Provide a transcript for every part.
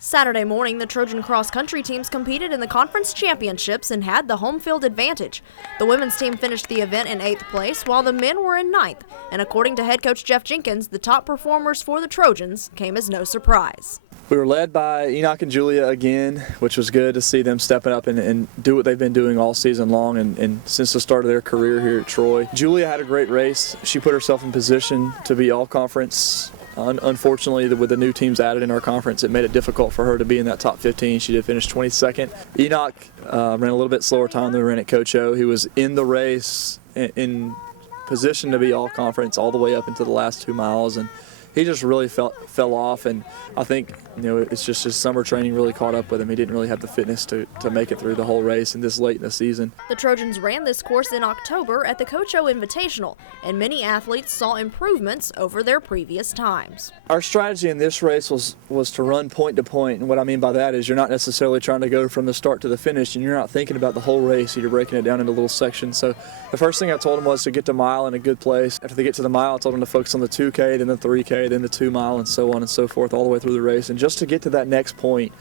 Saturday morning, the Trojan cross-country teams competed in the conference championships and had the home field advantage. The women's team finished the event in 8th place, while the men were in 9th. And according to head coach Jeff Jenkins, the top performers for the Trojans came as no surprise. We were led by Enoch and Julia again, which was good to see them stepping up and do what they've been doing all season long and since the start of their career here at Troy. Julia had a great race. She put herself in position to be all-conference. Unfortunately, with the new teams added in our conference, it made it difficult for her to be in that top 15. She did finish 22nd. Enoch ran a little bit slower time than we ran at Coach O. He was in the race in position to be all-conference all the way up into the last 2 miles, and he just really fell off, and I think it's just his summer training really caught up with him. He didn't really have the fitness to make it through the whole race and this late in the season. The Trojans ran this course in October at the Coach O Invitational, and many athletes saw improvements over their previous times. Our strategy in this race was to run point to point, and what I mean by that is you're not necessarily trying to go from the start to the finish, and you're not thinking about the whole race. You're breaking it down into little sections. So the first thing I told them was to get to mile in a good place. After they get to the mile, I told them to focus on the 2K, then the 3K, then the 2 mile, and so on and so forth all the way through the race, and just to get to that next point.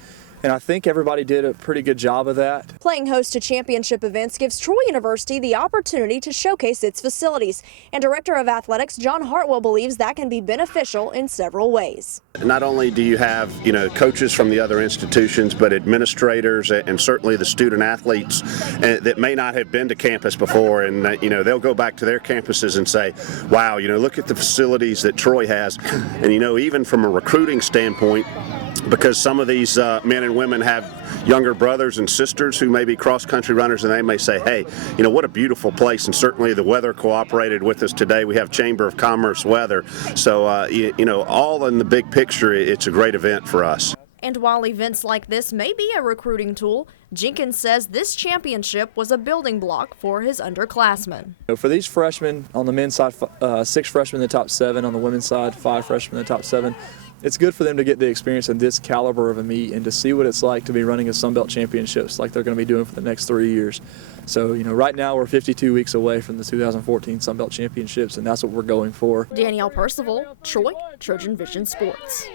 And I think everybody did a pretty good job of that. Playing host to championship events gives Troy University the opportunity to showcase its facilities. And Director of Athletics John Hartwell believes that can be beneficial in several ways. Not only do you have, coaches from the other institutions, but administrators and certainly the student athletes that may not have been to campus before, and they'll go back to their campuses and say, wow, look at the facilities that Troy has. And even from a recruiting standpoint, because some of these men and women have younger brothers and sisters who may be cross-country runners, and they may say, hey, what a beautiful place, and certainly the weather cooperated with us today. We have Chamber of Commerce weather, so all in the big picture, it's a great event for us. And while events like this may be a recruiting tool, Jenkins says this championship was a building block for his underclassmen. For these freshmen, on the men's side, 6 freshmen in the top 7, on the women's side, 5 freshmen in the top 7, it's good for them to get the experience in this caliber of a meet and to see what it's like to be running a Sunbelt Championships like they're going to be doing for the next 3 years. So, right now we're 52 weeks away from the 2014 Sunbelt Championships, and that's what we're going for. Danielle, Percival, Troy, Trojan Vision Sports.